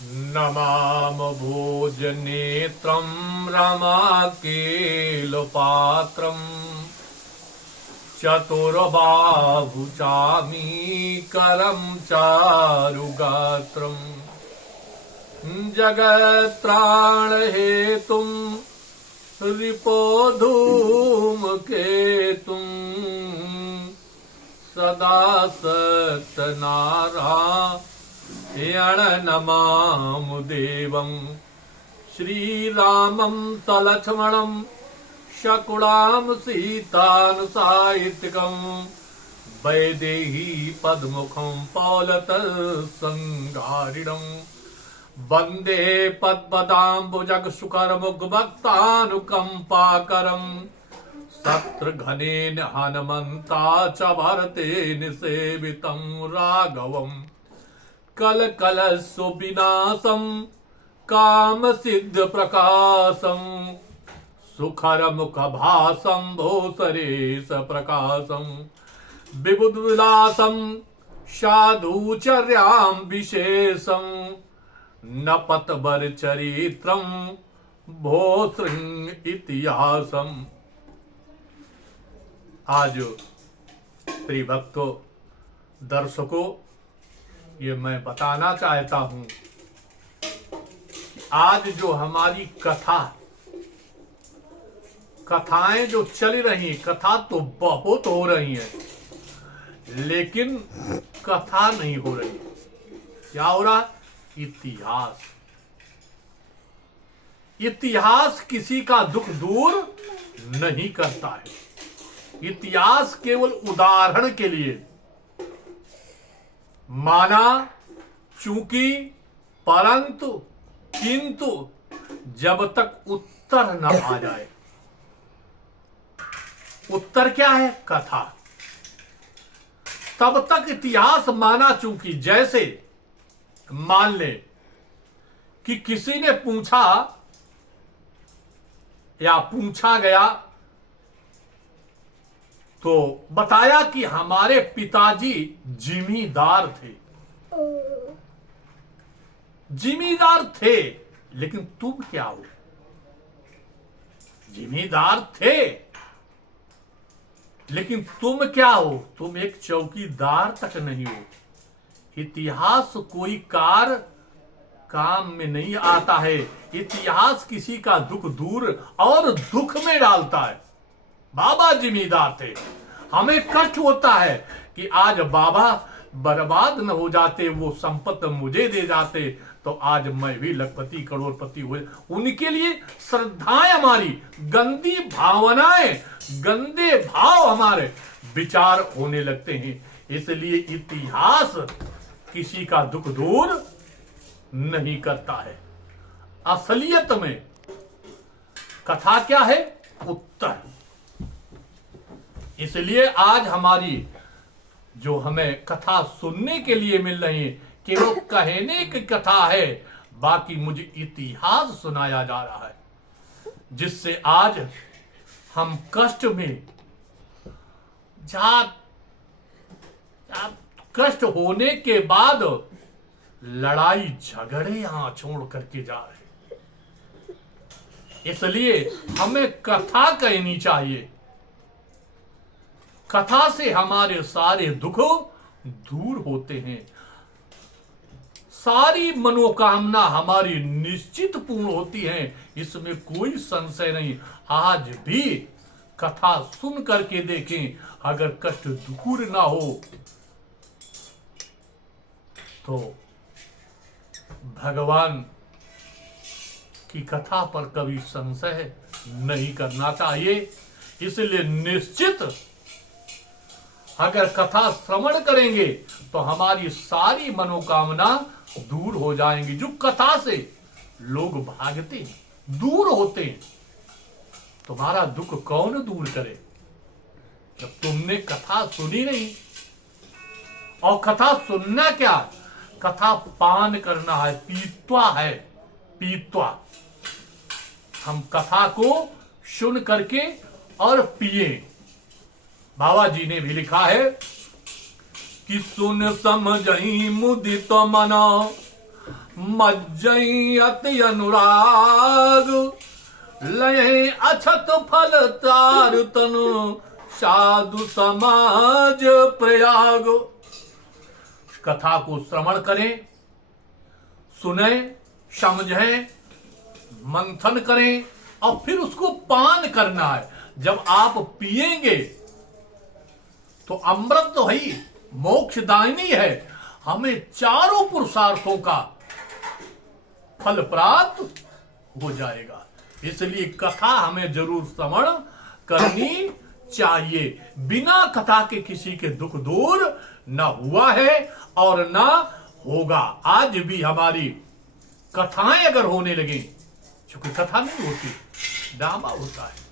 नमाम भोजनेत्रं रमाकेलपात्रं चतुर्बाहुचामीकरं चारुगात्रं जगत्त्राणहेतुं रिपोधूमकेतुं सदा सत्यनारायण नमामि देवं श्रीरामं सलक्ष्मणं शकुनां सीतानुसाहित्यकं वैदेही पद्मुखं पौलतसंहारिणं वन्दे पद्मदाम्बुजगशुकरमुग्भक्तानुकम्पाकरं शत्रुघ्नेन हनुमन्ता च भरतेन सेवितं राघवम् कलकलशुविनाशं कामसिद्धप्रकाशं सुखरमुखभासं भूसरेशप्रकाशं विबुधविलासं साधुचर्यां विशेषं नपतवरचरित्रं भोसृङ् इतिहासम्। आज प्रिय भक्तों, दर्शकों, ये मैं बताना चाहता हूं कि आज जो हमारी कथाएं जो चल रही, कथा तो बहुत हो रही है, लेकिन कथा नहीं हो रही। क्या हो रहा? इतिहास किसी का दुख दूर नहीं करता है। इतिहास केवल उदाहरण के लिए माना, चूंकि, परंतु, किंतु जब तक उत्तर न आ जाए। उत्तर क्या है? कथा। तब तक इतिहास माना, चूंकि जैसे मान ले कि किसी ने पूछा या पूछा गया तो बताया कि हमारे पिताजी जिमीदार थे। जिमीदार थे, लेकिन तुम क्या हो? जिमीदार थे, लेकिन तुम क्या हो? तुम एक चौकीदार तक नहीं हो। इतिहास कोई काम में नहीं आता है। इतिहास किसी का दुख दूर और दुख में डालता है। बाबा जिम्मेदार थे। हमें कष्ट होता है कि आज बाबा बर्बाद न हो जाते, वो संपत्ति मुझे दे जाते तो आज मैं भी लखपति करोड़पति हो। उनके लिए श्रद्धाएं, हमारी गंदी भावनाएं, गंदे भाव, हमारे विचार होने लगते हैं। इसलिए इतिहास किसी का दुख दूर नहीं करता है। असलियत में कथा क्या है? उत्तर। इसलिए आज हमारी जो हमें कथा सुनने के लिए मिल रही है, केवल कहने की कथा है, बाकी मुझे इतिहास सुनाया जा रहा है, जिससे आज हम कष्ट में कष्ट होने के बाद लड़ाई झगड़े यहां छोड़ करके जा रहे। इसलिए हमें कथा कहनी चाहिए। कथा से हमारे सारे दुख दूर होते हैं, सारी मनोकामना हमारी निश्चित पूर्ण होती है, इसमें कोई संशय नहीं। आज भी कथा सुन करके देखें, अगर कष्ट दूर ना हो तो भगवान की कथा पर कभी संशय नहीं करना चाहिए। इसलिए निश्चित अगर कथा श्रवण करेंगे तो हमारी सारी मनोकामना दूर हो जाएंगी। जो कथा से लोग भागते हैं, दूर होते हैं, तुम्हारा दुख कौन दूर करे जब तुमने कथा सुनी नहीं। और कथा सुनना क्या? कथा पान करना है, पीत्वा है, पीत्वा। हम कथा को सुन करके और पिए। बाबा जी ने भी लिखा है कि सुन समझई मुदित मना मज्जई अति अनुराग, लय अछत फल तार तनु, साधु समाज प्रयाग। कथा को श्रवण करें, सुने, समझें, मंथन करें और फिर उसको पान करना है। जब आप पिएंगे तो अमृत तो है, मोक्षदायिनी है, हमें चारों पुरुषार्थों का फल प्राप्त हो जाएगा। इसलिए कथा हमें जरूर श्रवण करनी चाहिए। बिना कथा के किसी के दुख दूर न हुआ है और न होगा। आज भी हमारी कथाएं अगर होने लगे, क्योंकि कथा नहीं होती, ड्रामा होता है,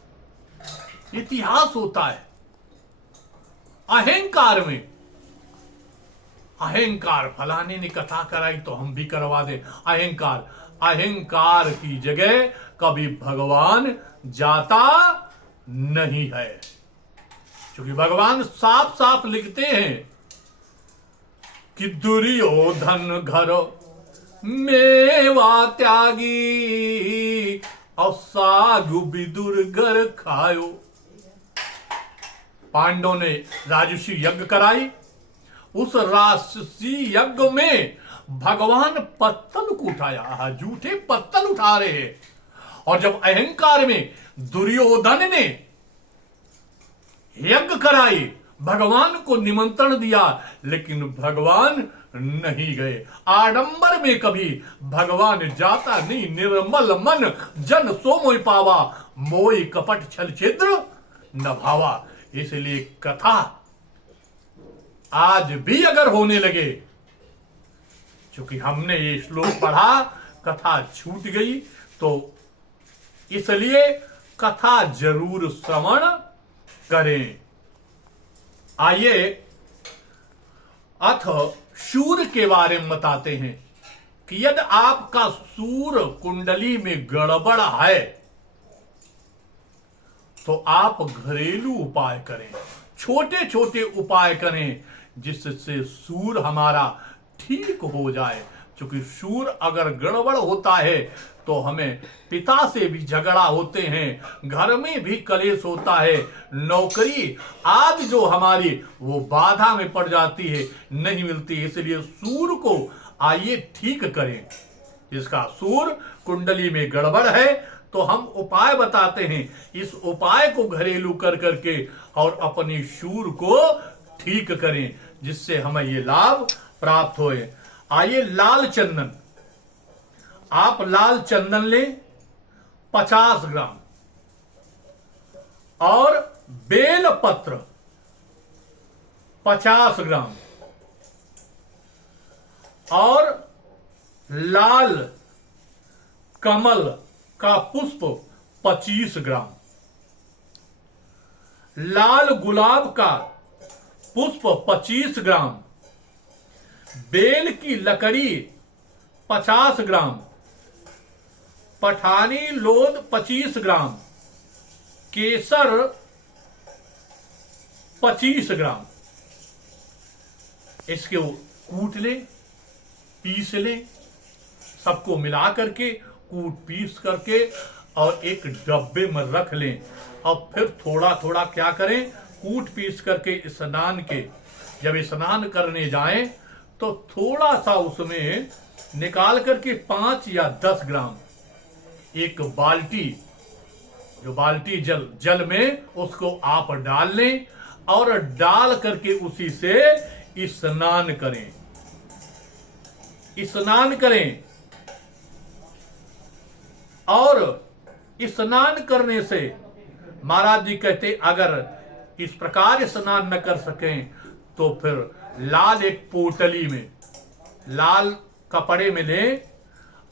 इतिहास होता है, अहंकार में, अहंकार, फलाने ने कथा कराई तो हम भी करवा दें, अहंकार, अहंकार की जगह कभी भगवान जाता नहीं है। क्योंकि भगवान साफ साफ लिखते हैं कि दुर्योधन घर मेवा त्यागी, और सागु विदुर घर खायो। पांडवों ने राजसी यज्ञ कराई, उस राजसी यज्ञ में भगवान पत्तल को उठाया, जूठे पत्तल उठा रहे हैं। और जब अहंकार में दुर्योधन ने यज्ञ कराई, भगवान को निमंत्रण दिया, लेकिन भगवान नहीं गए। आडंबर में कभी भगवान जाता नहीं। निर्मल मन जन सो मोहि पावा, मोहि कपट छल छिद्र न भावा। इसलिए कथा आज भी अगर होने लगे, क्योंकि हमने ये श्लोक पढ़ा, कथा छूट गई, तो इसलिए कथा जरूर श्रवण करें। आइए अथ सूर के बारे में बताते हैं कि यदि आपका सूर कुंडली में गड़बड़ है तो आप घरेलू उपाय करें, छोटे छोटे उपाय करें, जिससे सूर हमारा ठीक हो जाए। क्योंकि सूर अगर गड़बड़ होता है तो हमें पिता से भी झगड़ा होते हैं, घर में भी कलेश होता है, नौकरी आदि जो हमारी वो बाधा में पड़ जाती है, नहीं मिलती। इसलिए सूर को आइए ठीक करें। जिसका सूर कुंडली में गड़बड़ है तो हम उपाय बताते हैं, इस उपाय को घरेलू कर करके और अपनी सूर को ठीक करें, जिससे हमें ये लाभ प्राप्त होए। आइए लाल चंदन, आप लाल चंदन लें 50 ग्राम, और बेल पत्र 50 ग्राम, और लाल कमल का पुष्प 25 ग्राम, लाल गुलाब का पुष्प 25 ग्राम, बेल की लकड़ी 50 ग्राम, पठानी लोद 25 ग्राम, केसर 25 ग्राम। इसके कूट लें, पीस लें, सबको मिला करके कूट पीस करके और एक डब्बे में रख लें। और फिर थोड़ा थोड़ा क्या करें, कूट पीस करके स्नान के जब स्नान करने जाएं तो थोड़ा सा उसमें निकाल करके 5 या 10 ग्राम एक बाल्टी, जो बाल्टी जल में उसको आप डाल लें और डाल करके उसी से स्नान करें, स्नान करें। और स्नान करने से महाराज जी कहते अगर इस प्रकार स्नान न कर सकें तो फिर लाल एक पोटली में, लाल कपड़े में लें,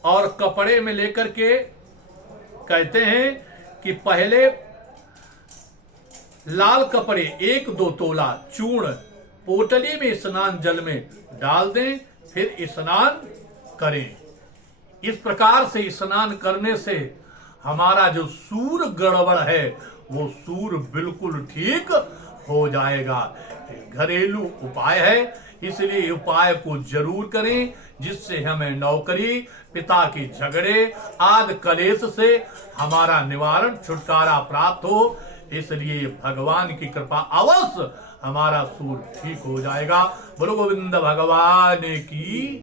और कपड़े में लेकर के कहते हैं कि पहले लाल कपड़े 1-2 तोला चूर्ण पोटली में स्नान जल में डाल दें, फिर स्नान करें। इस प्रकार से स्नान करने से हमारा जो सूर गड़बड़ है वो सूर बिल्कुल ठीक हो जाएगा। घरेलू उपाय है, इसलिए उपाय को जरूर करें जिससे हमें नौकरी, पिता के झगड़े आदि कलेश से हमारा निवारण, छुटकारा प्राप्त हो। इसलिए भगवान की कृपा अवश्य हमारा सूर ठीक हो जाएगा। बोलो गोविंद भगवान की।